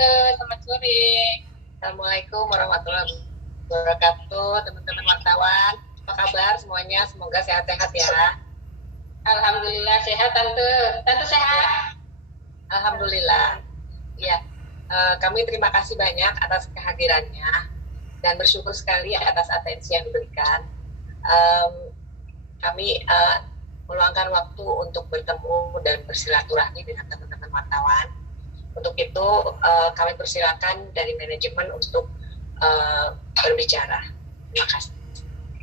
Tante, selamat sore. Assalamualaikum warahmatullahi wabarakatuh, teman-teman wartawan. Apa kabar semuanya? Semoga sehat-sehat ya. Alhamdulillah sehat Tante. Tante sehat? Alhamdulillah. Ya, kami terima kasih banyak atas kehadirannya dan bersyukur sekali atas atensi yang diberikan. Kami meluangkan waktu untuk bertemu dan bersilaturahmi dengan teman-teman wartawan. Untuk itu kami persilakan dari manajemen untuk berbicara. Terima kasih.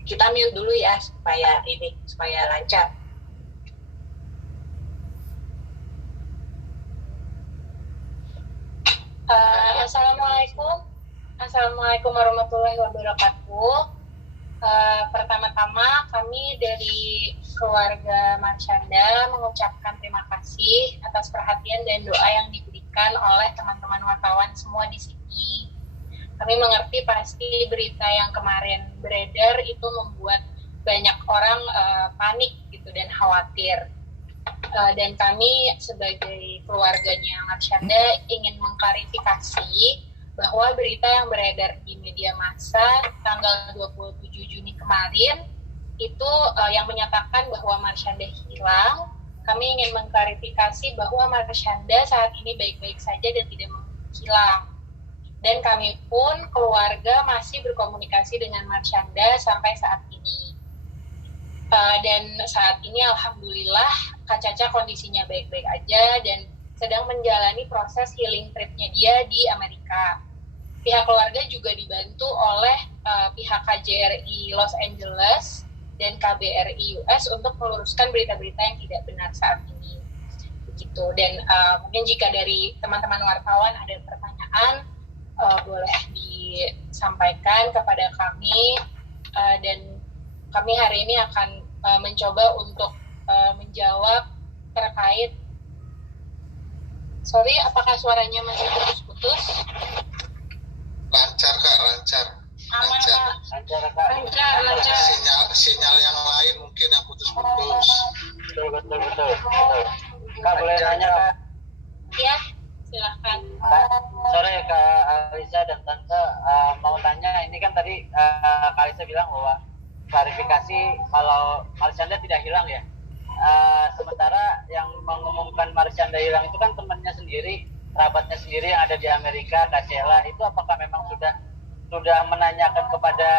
Kita mute dulu ya supaya lancar. Assalamualaikum warahmatullahi wabarakatuh. Pertama-tama kami dari keluarga Marsyanda mengucapkan terima kasih atas perhatian dan doa yang diberikan oleh teman-teman wartawan semua di sini. Kami mengerti pasti berita yang kemarin beredar itu membuat banyak orang panik gitu dan khawatir. Dan kami sebagai keluarganya Marsyanda ingin mengklarifikasi bahwa berita yang beredar di media massa tanggal 27 Juni kemarin itu yang menyatakan bahwa Marsyanda hilang. Kami ingin mengklarifikasi bahwa Marsyanda saat ini baik-baik saja dan tidak menghilang. Dan kami pun keluarga masih berkomunikasi dengan Marsyanda sampai saat ini. Dan saat ini alhamdulillah Kak Caca kondisinya baik-baik aja dan sedang menjalani proses healing trip-nya dia di Amerika. Pihak keluarga juga dibantu oleh pihak KJRI Los Angeles dan KBRI US untuk meluruskan berita-berita yang tidak benar saat ini. Begitu. Dan mungkin jika dari teman-teman wartawan ada pertanyaan, boleh disampaikan kepada kami, dan kami hari ini akan mencoba untuk menjawab terkait. Sorry, apakah suaranya masih putus-putus? Lancar Kak, lancar. Aman Kak. Lancar. Sinyal yang lain mungkin yang putus-putus. Betul. Kak boleh nanya Kak? Ya, silahkan. Sore Kak Alisa dan Tante, mau tanya, ini kan tadi Kak Alisa bilang bahwa klarifikasi kalau Marsyanda tidak hilang ya. Sementara yang mengumumkan Marsyanda hilang itu kan temannya sendiri, kerabatnya sendiri yang ada di Amerika, Kak Sheila. Itu apakah memang sudah menanyakan kepada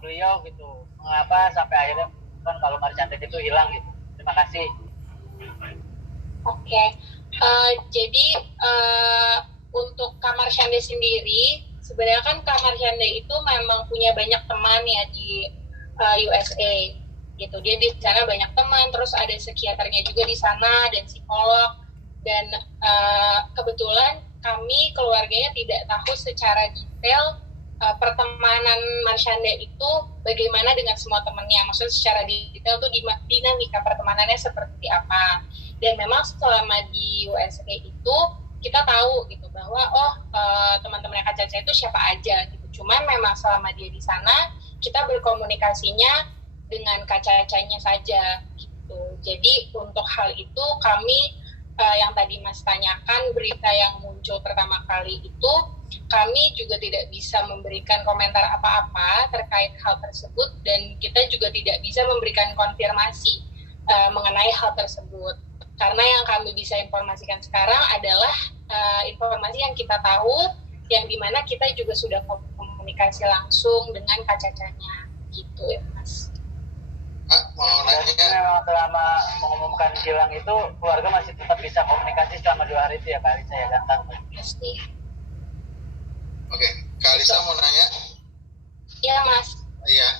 beliau gitu, mengapa sampai akhirnya kan kalau Marsyanda itu hilang gitu? Terima kasih. Oke. Jadi untuk Kak Marsyanda sendiri, sebenarnya kan Kak Marsyanda itu memang punya banyak teman ya di USA gitu. Dia di sana banyak teman, terus ada psikiaternya juga di sana dan psikolog. Dan kebetulan kami keluarganya tidak tahu secara detail pertemanan Marsyanda itu bagaimana dengan semua temannya. Maksudnya secara detail tuh dinamika pertemanannya seperti apa. Dan memang selama di USA itu kita tahu gitu bahwa teman-temannya Kak Caca itu siapa aja gitu. Cuman memang selama dia di sana kita berkomunikasinya dengan Kak Cacanya saja gitu. Jadi untuk hal itu kami yang tadi Mas tanyakan, berita yang muncul pertama kali itu, kami juga tidak bisa memberikan komentar apa-apa terkait hal tersebut, dan kita juga tidak bisa memberikan konfirmasi mengenai hal tersebut. Karena yang kami bisa informasikan sekarang adalah informasi yang kita tahu, yang dimana kita juga sudah komunikasi langsung dengan Kak Cacanya, gitu ya Mas. Pak, mau nanya. Memang selama mengumumkan hilang itu keluarga masih tetap bisa komunikasi selama 2 hari itu ya Kak Alisa ya, dan Tante? Pasti. Oke, Kak Alisa mau nanya. Iya Mas. Iya.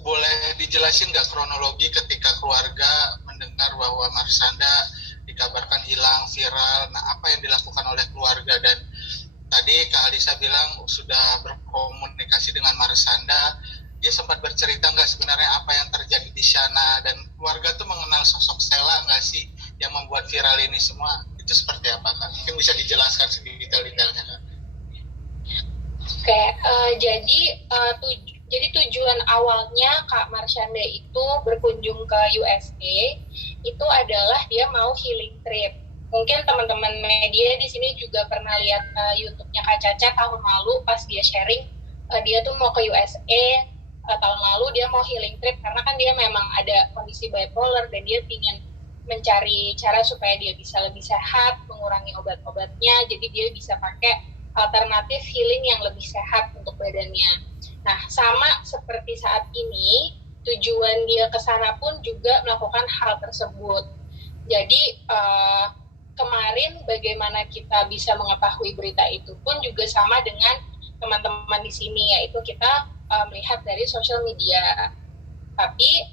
Boleh dijelasin nggak kronologi ketika keluarga mendengar bahwa Marsyanda dikabarkan hilang, viral, nah apa yang dilakukan oleh keluarga? Dan tadi Kak Alisa bilang sudah berkomunikasi dengan Marsyanda. Dia sempat bercerita nggak sebenarnya apa yang terjadi di sana, dan keluarga tuh mengenal sosok Sheila nggak sih yang membuat viral ini semua? Itu seperti apa Kak? Mungkin bisa dijelaskan sedetail-detailnya Kak. Oke, jadi tujuan awalnya Kak Marsyanda itu berkunjung ke USA itu adalah dia mau healing trip. Mungkin teman-teman media di sini juga pernah lihat YouTube-nya Kak Caca tahun lalu pas dia sharing, dia tuh mau ke USA tahun lalu, dia mau healing trip karena kan dia memang ada kondisi bipolar dan dia ingin mencari cara supaya dia bisa lebih sehat, mengurangi obat-obatnya, jadi dia bisa pakai alternatif healing yang lebih sehat untuk badannya. Nah, sama seperti saat ini, tujuan dia ke sana pun juga melakukan hal tersebut. Jadi, kemarin bagaimana kita bisa mengetahui berita itu pun juga sama dengan teman-teman di sini, yaitu kita melihat dari sosial media. Tapi,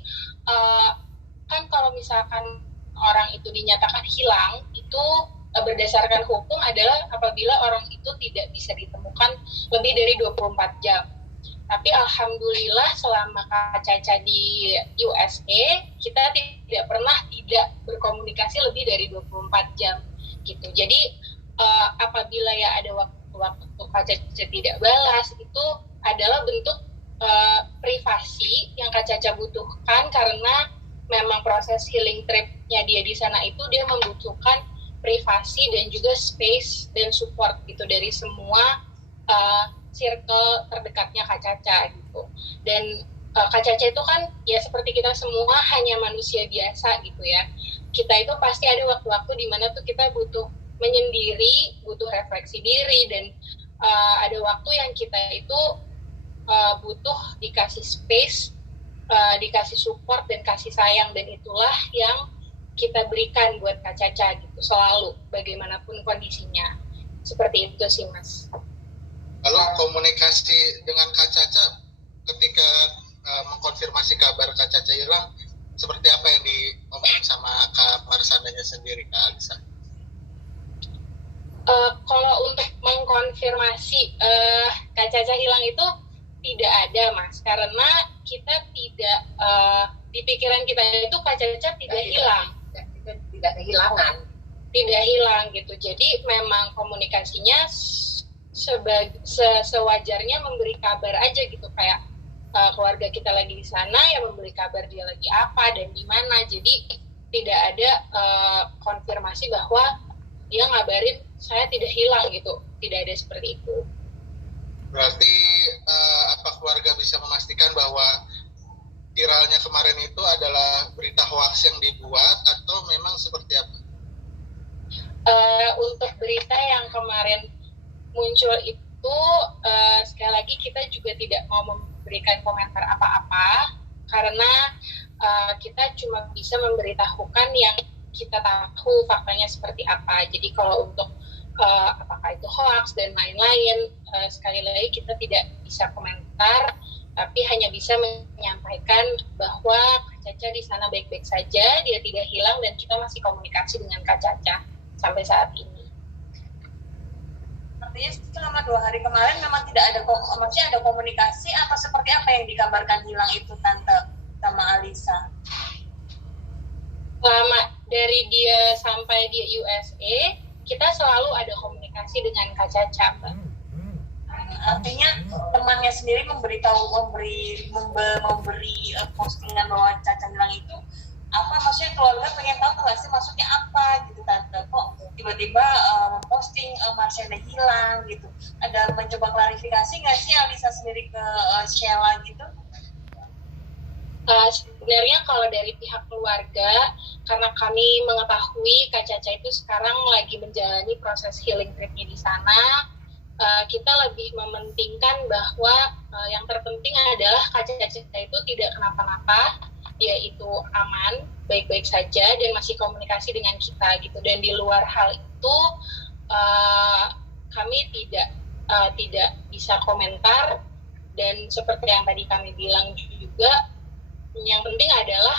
kan kalau misalkan orang itu dinyatakan hilang, itu berdasarkan hukum adalah apabila orang itu tidak bisa ditemukan lebih dari 24 jam. Tapi alhamdulillah selama Kak Caca di USA, kita tidak pernah tidak berkomunikasi lebih dari 24 jam gitu. Jadi apabila ya ada waktu-waktu Kak Caca tidak balas, itu adalah bentuk privasi yang Kak Caca butuhkan karena memang proses healing trip-nya dia di sana itu dia membutuhkan privasi dan juga space dan support gitu dari semua circle terdekatnya Kak Caca gitu. Dan Kak Caca itu kan ya seperti kita semua hanya manusia biasa gitu ya. Kita itu pasti ada waktu-waktu di mana tuh kita butuh menyendiri, butuh refleksi diri, dan ada waktu yang kita itu butuh dikasih space, dikasih support dan kasih sayang, dan itulah yang kita berikan buat Kak Caca gitu, selalu, bagaimanapun kondisinya. Seperti itu sih, Mas. Lalu komunikasi dengan Kak Caca ketika mengkonfirmasi kabar Kak Caca hilang, seperti apa yang diomongin sama Kak Marsandanya sendiri, Kak Alisa? Kalau untuk mengkonfirmasi Kak Caca hilang itu tidak ada, Mas, karena kita tidak, di pikiran kita itu Kak Caca tidak hilang. Tidak kehilangan. Tidak hilang gitu. Jadi memang komunikasinya sewajarnya memberi kabar aja gitu, kayak keluarga kita lagi di sana ya memberi kabar dia lagi apa dan di mana. Jadi tidak ada konfirmasi bahwa dia ngabarin saya tidak hilang gitu. Tidak ada seperti itu. Berarti apa keluarga bisa memastikan bahwa viralnya kemarin itu adalah berita hoax yang dibuat atau memang seperti apa? Untuk berita yang kemarin muncul itu sekali lagi kita juga tidak mau memberikan komentar apa-apa karena kita cuma bisa memberitahukan yang kita tahu faktanya seperti apa. Jadi kalau untuk apakah itu hoax dan lain-lain, sekali lagi kita tidak bisa komentar, tapi hanya bisa menyampaikan bahwa Kak Caca di sana baik-baik saja, dia tidak hilang, dan kita masih komunikasi dengan Kak Caca sampai saat ini. Artinya selama 2 hari kemarin memang tidak ada, maksudnya ada komunikasi apa seperti apa yang dikabarkan hilang itu Tante sama Alisa? Lama dari dia sampai di USA, kita selalu ada komunikasi dengan Kak Caca, Mbak. Artinya temannya sendiri memberi postingan bahwa Caca hilang itu apa, maksudnya keluarga pengen tahu nggak sih maksudnya apa gitu Tante, kok tiba-tiba memposting Marshanda hilang gitu, ada mencoba klarifikasi nggak sih Alisa sendiri ke Sheila gitu? Sebenarnya kalau dari pihak keluarga, karena kami mengetahui Kak Caca itu sekarang lagi menjalani proses healing trip-nya di sana, kita lebih mementingkan bahwa yang terpenting adalah Kak Caca itu tidak kenapa-napa, dia itu aman, baik-baik saja, dan masih komunikasi dengan kita gitu. Dan di luar hal itu, kami tidak bisa komentar, dan seperti yang tadi kami bilang juga, yang penting adalah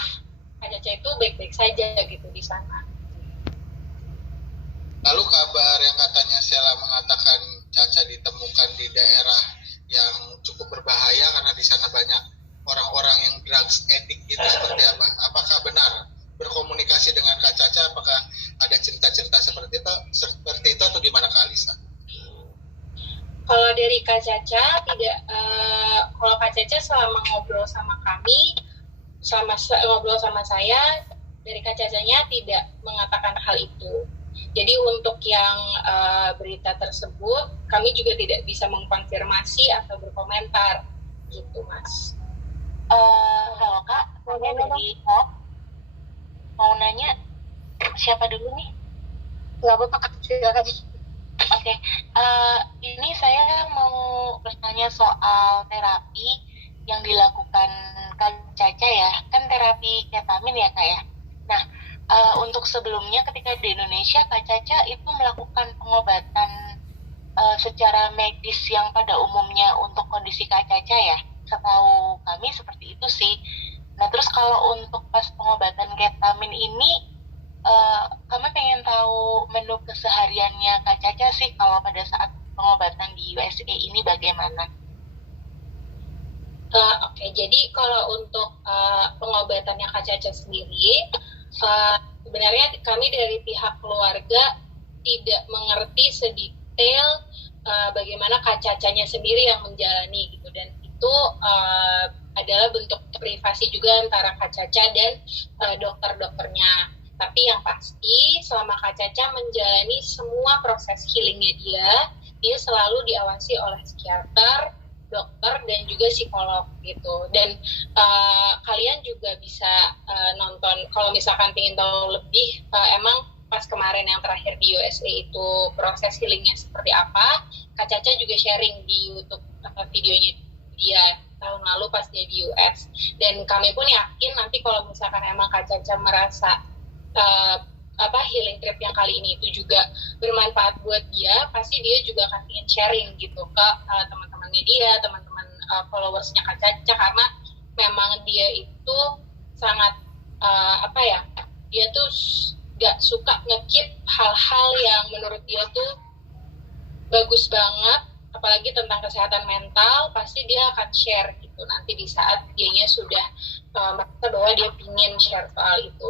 Kak Caca itu baik-baik saja gitu di sana. Lalu kabar yang katanya Sheila mengatakan Caca ditemukan di daerah yang cukup berbahaya karena di sana banyak orang-orang yang drugs addict itu seperti apa? Apakah benar berkomunikasi dengan Kak Caca? Apakah ada cerita-cerita seperti itu atau gimana Kak Alisa? Kalau dari Kak Caca tidak, kalau Kak Caca selama ngobrol sama kami, ngobrol sama saya, dari Kak Cacanya tidak mengatakan hal itu. Jadi untuk yang berita tersebut kami juga tidak bisa mengkonfirmasi atau berkomentar gitu Mas. Halo Kak, saya dari mau nanya siapa dulu nih? Nggak apa-apa Kak, silakan. Oke, ini saya mau bertanya soal terapi yang dilakukan Kak Caca ya, kan terapi ketamin ya Kak ya. Nah, untuk sebelumnya ketika di Indonesia Kak Caca itu melakukan pengobatan secara medis yang pada umumnya untuk kondisi Kak Caca ya, setahu kami seperti itu sih. Nah terus kalau untuk pas pengobatan ketamin ini, kami pengen tahu menu kesehariannya Kak Caca sih kalau pada saat pengobatan di USA ini bagaimana? Oke, jadi kalau untuk pengobatannya Kak Caca sendiri, sebenarnya kami dari pihak keluarga tidak mengerti sedetail bagaimana Kak Cacanya sendiri yang menjalani gitu, dan itu adalah bentuk privasi juga antara Kak Caca dan dokter-dokternya. Tapi yang pasti selama Kak Caca menjalani semua proses healingnya dia selalu diawasi oleh psikiater, dokter, dan juga psikolog gitu. Dan kalian juga bisa nonton, kalau misalkan ingin tahu lebih, emang pas kemarin yang terakhir di USA itu proses healingnya seperti apa, Kak Caca juga sharing di YouTube videonya dia tahun lalu pas dia di US. Dan kami pun yakin nanti kalau misalkan emang Kak Caca merasa healing trip yang kali ini itu juga bermanfaat buat dia, pasti dia juga akan ingin sharing gitu ke teman-temannya dia, teman-teman followersnya Kak Caca, karena memang dia itu sangat dia tuh gak suka nge-keep hal-hal yang menurut dia tuh bagus banget, apalagi tentang kesehatan mental, pasti dia akan share gitu nanti di saat dianya sudah merasa bahwa dia pingin share soal itu.